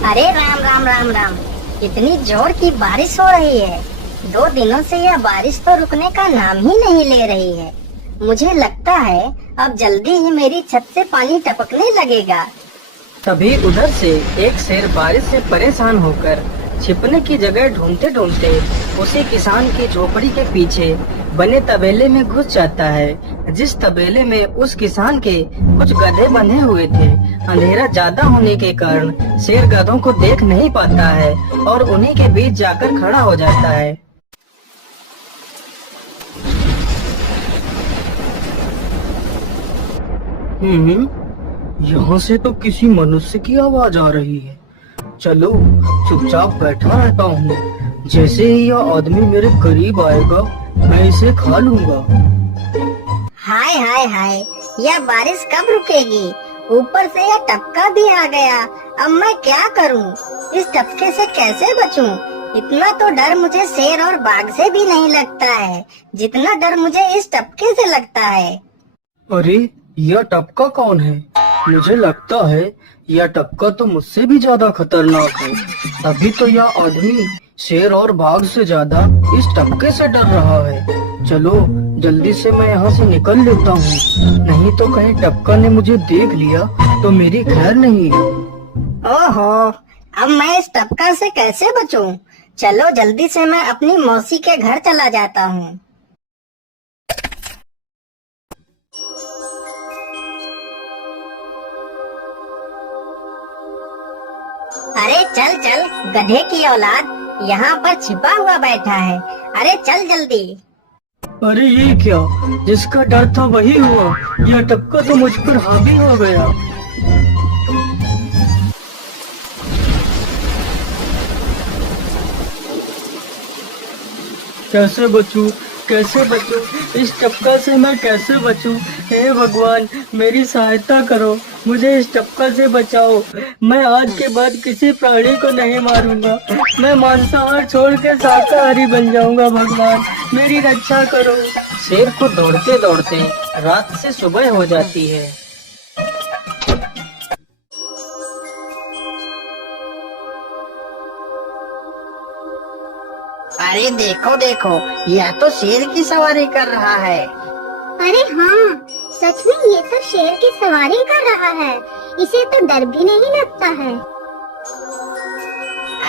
अरे राम राम राम राम। इतनी जोर की बारिश हो रही है। 2 दिनों से यह बारिश तो रुकने का नाम ही नहीं ले रही है। मुझे लगता है अब जल्दी ही मेरी छत से पानी टपकने लगेगा। तभी उधर से एक शेर बारिश से परेशान होकर छिपने की जगह ढूंढते ढूंढते उसी किसान की झोपड़ी के पीछे बने तबेले में घुस जाता है, जिस तबेले में उस किसान के कुछ गधे बंधे हुए थे। अंधेरा ज्यादा होने के कारण शेर गधों को देख नहीं पाता है और उन्हीं के बीच जाकर खड़ा हो जाता है। यहाँ से तो किसी मनुष्य की आवाज आ रही है। चलो चुपचाप बैठा रहता हूँ, जैसे ही यह आदमी मेरे करीब आएगा मैं इसे खा लूंगा। हाय हाय हाय, यह बारिश कब रुकेगी? ऊपर से यह टपका भी आ गया। अब मैं क्या करूँ? इस टपके से कैसे बचूं? इतना तो डर मुझे शेर और बाघ से भी नहीं लगता है जितना डर मुझे इस टपके से लगता है। अरे यह टपका कौन है? मुझे लगता है यह टपका तो मुझसे भी ज्यादा खतरनाक है। अभी तो यह आदमी शेर और बाघ से ज्यादा इस टपके से डर रहा है। चलो जल्दी से मैं यहाँ से निकल लेता हूँ, नहीं तो कहीं टपका ने मुझे देख लिया तो मेरी खैर नहीं। ओहो, अब मैं इस टपका से कैसे बचूं? चलो जल्दी से मैं अपनी मौसी के घर चला जाता हूँ। अरे चल चल गधे की औलाद, यहाँ पर छिपा हुआ बैठा है। अरे चल जल्दी। अरे ये क्या, जिसका डर था वही हुआ। यह टपका तो मुझ पर हावी हो गया। कैसे बचूं, कैसे बचूं? इस टपका से मैं कैसे बचूं? हे भगवान मेरी सहायता करो, मुझे इस टपका से बचाओ। मैं आज के बाद किसी प्राणी को नहीं मारूंगा। मैं मांसाहार छोड़ के शाकाहारी बन जाऊंगा। भगवान मेरी रक्षा करो। शेर को दौड़ते दौड़ते रात से सुबह हो जाती है। अरे देखो देखो, यह तो शेर की सवारी कर रहा है। अरे हाँ, सच में ये तो शेर की सवारी कर रहा है। इसे तो डर भी नहीं लगता है।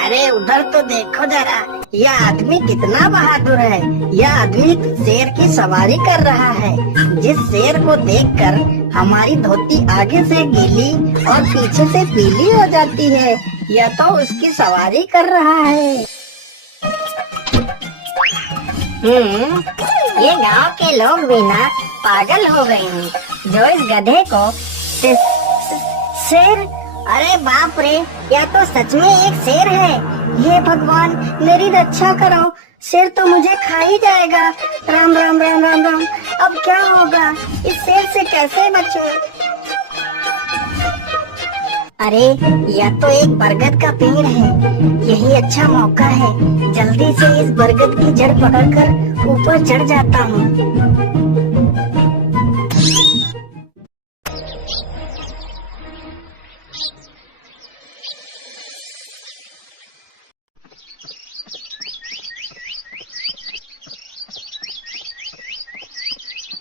अरे उधर तो देखो जरा, यह आदमी कितना बहादुर है। यह आदमी शेर की सवारी कर रहा है। जिस शेर को देखकर हमारी धोती आगे से गीली और पीछे से पीली हो जाती है, यह तो उसकी सवारी कर रहा है। ये गांव के लोग भी ना पागल हो गए हैं जो इस गधे को शेर। अरे बाप रे, यह तो सच में एक शेर है। हे भगवान मेरी रक्षा करो, शेर तो मुझे खा ही जाएगा। राम राम राम राम राम। अब क्या होगा? इस शेर से कैसे बचूं? अरे यह तो एक बरगद का पेड़ है। यही अच्छा मौका है, जल्दी से इस बरगद की जड़ पकड़कर ऊपर चढ़ जाता हूँ।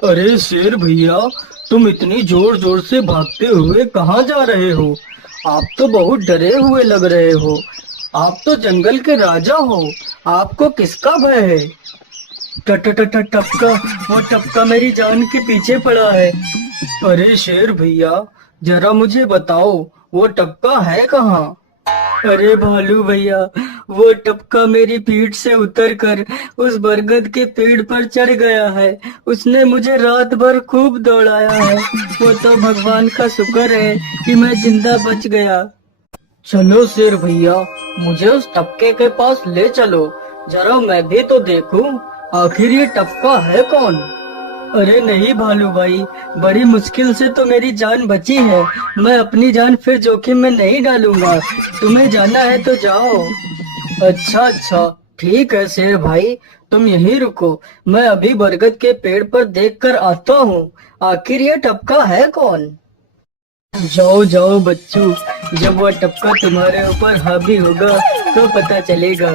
अरे शेर भैया, तुम इतनी जोर जोर से भागते हुए कहाँ जा रहे हो? आप तो बहुत डरे हुए लग रहे हो। आप तो जंगल के राजा हो, आपको किसका भय है? टपका, वो टपका मेरी जान के पीछे पड़ा है। अरे शेर भैया जरा मुझे बताओ, वो टपका है कहाँ? अरे भालू भैया, वो टपका मेरी पीठ से उतरकर उस बरगद के पेड़ पर चढ़ गया है। उसने मुझे रात भर खूब दौड़ाया है। वो तो भगवान का शुक्र है कि मैं जिंदा बच गया। चलो शेर भैया, मुझे उस टपके के पास ले चलो, जरा मैं भी तो देखूं आखिर ये टपका है कौन। अरे नहीं भालू भाई, बड़ी मुश्किल से तो मेरी जान बची है। मैं अपनी जान फिर जोखिम में नहीं डालूंगा। तुम्हें जाना है तो जाओ। अच्छा ठीक है शेर भाई, तुम यहीं रुको, मैं अभी बरगद के पेड़ पर देखकर आता हूँ आखिर ये टपका है कौन। जाओ जाओ बच्चों, जब वह टपका तुम्हारे ऊपर हावी होगा तो पता चलेगा।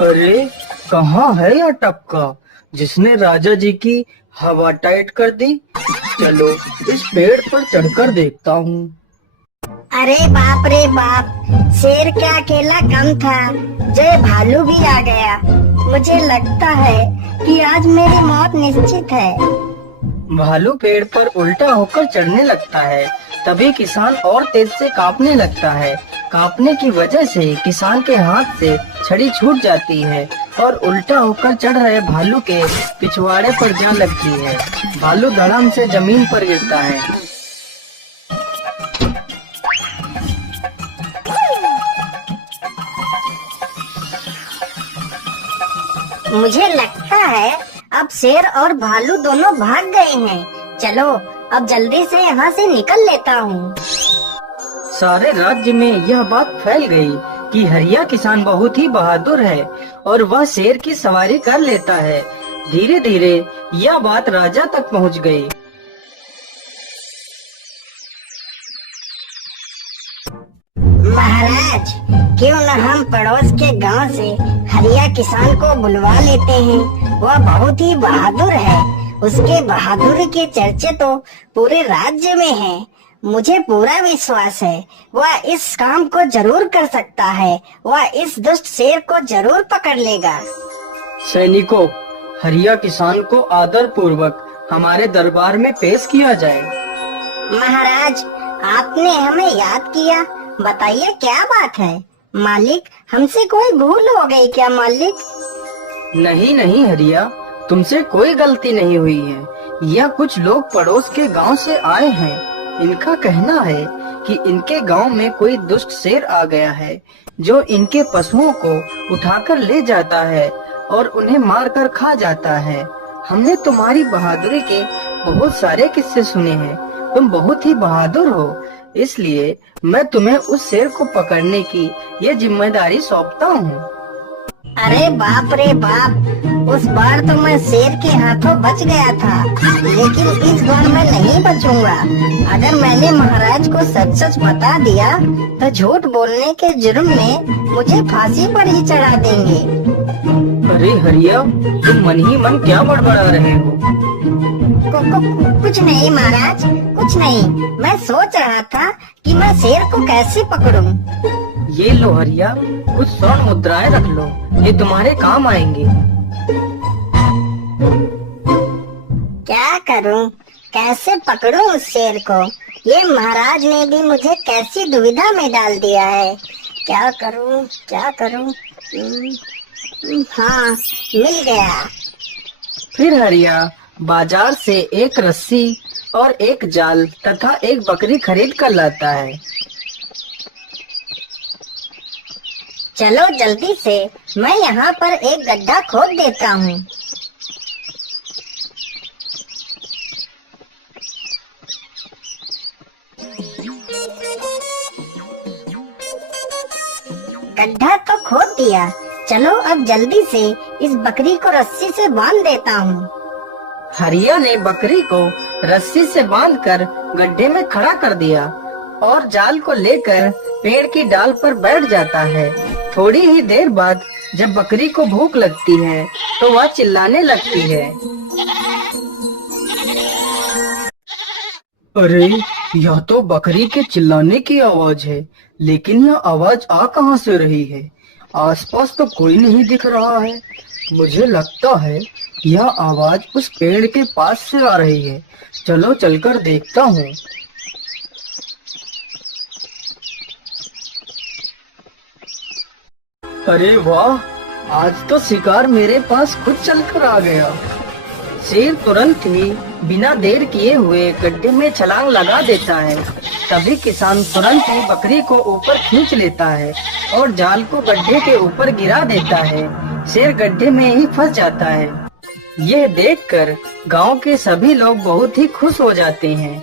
अरे कहाँ है यह टपका जिसने राजा जी की हवा टाइट कर दी? चलो इस पेड़ पर चढ़कर देखता हूँ। अरे बाप रे बाप, शेर क्या अकेला कम था, जय भालू भी आ गया। मुझे लगता है कि आज मेरी मौत निश्चित है। भालू पेड़ पर उल्टा होकर चढ़ने लगता है, तभी किसान और तेज से कांपने लगता है। कांपने की वजह से किसान के हाथ से छड़ी छूट जाती है और उल्टा होकर चढ़ रहे भालू के पिछवाड़े पर जा लगती है। भालू धड़ाम से जमीन पर गिरता है। मुझे लगता है अब शेर और भालू दोनों भाग गए हैं। चलो अब जल्दी से यहाँ से निकल लेता हूँ। सारे राज्य में यह बात फैल गई कि हरिया किसान बहुत ही बहादुर है और वह शेर की सवारी कर लेता है। धीरे धीरे यह बात राजा तक पहुँच गई। महाराज, क्यों न हम पड़ोस के गांव से हरिया किसान को बुलवा लेते हैं। वह बहुत ही बहादुर है। उसके बहादुरी के चर्चे तो पूरे राज्य में हैं। मुझे पूरा विश्वास है वह इस काम को जरूर कर सकता है। वह इस दुष्ट शेर को जरूर पकड़ लेगा। सैनिकों, हरिया किसान को आदर पूर्वक हमारे दरबार में पेश किया जाए। महाराज, आपने हमें याद किया। बताइए क्या बात है। मालिक, हमसे कोई भूल हो गई क्या मालिक? नहीं नहीं हरिया, तुमसे कोई गलती नहीं हुई है। यह कुछ लोग पड़ोस के गांव से आए हैं। इनका कहना है कि इनके गांव में कोई दुष्ट शेर आ गया है जो इनके पशुओं को उठाकर ले जाता है और उन्हें मारकर खा जाता है। हमने तुम्हारी बहादुरी के बहुत सारे किस्से सुने हैं। तुम बहुत ही बहादुर हो, इसलिए मैं तुम्हें उस शेर को पकड़ने की ये जिम्मेदारी सौंपता हूँ। अरे बाप रे बाप, उस बार तो मैं शेर के हाथों बच गया था, लेकिन इस बार मैं नहीं बचूंगा। अगर मैंने महाराज को सच सच बता दिया तो झूठ बोलने के जुर्म में मुझे फांसी पर ही चढ़ा देंगे। अरे हरिया, तुम मन ही मन क्या बड़बड़ा रहे हो? कुछ नहीं महाराज, कुछ नहीं। मैं सोच रहा था कि मैं शेर को कैसे पकड़ूं। ये लो हरिया, कुछ स्वर्ण मुद्राएं रख लो, ये तुम्हारे काम आएंगे। क्या करूं, कैसे पकड़ूं उस शेर को? ये महाराज ने भी मुझे कैसी दुविधा में डाल दिया है। क्या करूं, क्या करूं? हाँ, मिल गया। फिर हरिया बाजार से एक रस्सी और एक जाल तथा एक बकरी खरीद कर लाता है। चलो जल्दी से, मैं यहाँ पर एक गड्ढा खोद देता हूँ। गड्ढा तो खोद दिया। चलो अब जल्दी से इस बकरी को रस्सी से बांध देता हूँ। हरिया ने बकरी को रस्सी से बांधकर गड्ढे में खड़ा कर दिया और जाल को लेकर पेड़ की डाल पर बैठ जाता है। थोड़ी ही देर बाद जब बकरी को भूख लगती है तो वह चिल्लाने लगती है। अरे, यह तो बकरी के चिल्लाने की आवाज है, लेकिन यह आवाज आ कहां से रही है? आसपास तो कोई नहीं दिख रहा है। मुझे लगता है यह आवाज उस पेड़ के पास से आ रही है। चलो चलकर देखता हूँ। अरे वाह, आज तो शिकार मेरे पास खुद चलकर आ गया। शेर तुरंत ही बिना देर किए हुए गड्ढे में छलांग लगा देता है। तभी किसान तुरंत ही बकरी को ऊपर खींच लेता है और जाल को गड्ढे के ऊपर गिरा देता है। शेर गड्ढे में ही फंस जाता है। यह देखकर गांव के सभी लोग बहुत ही खुश हो जाते हैं।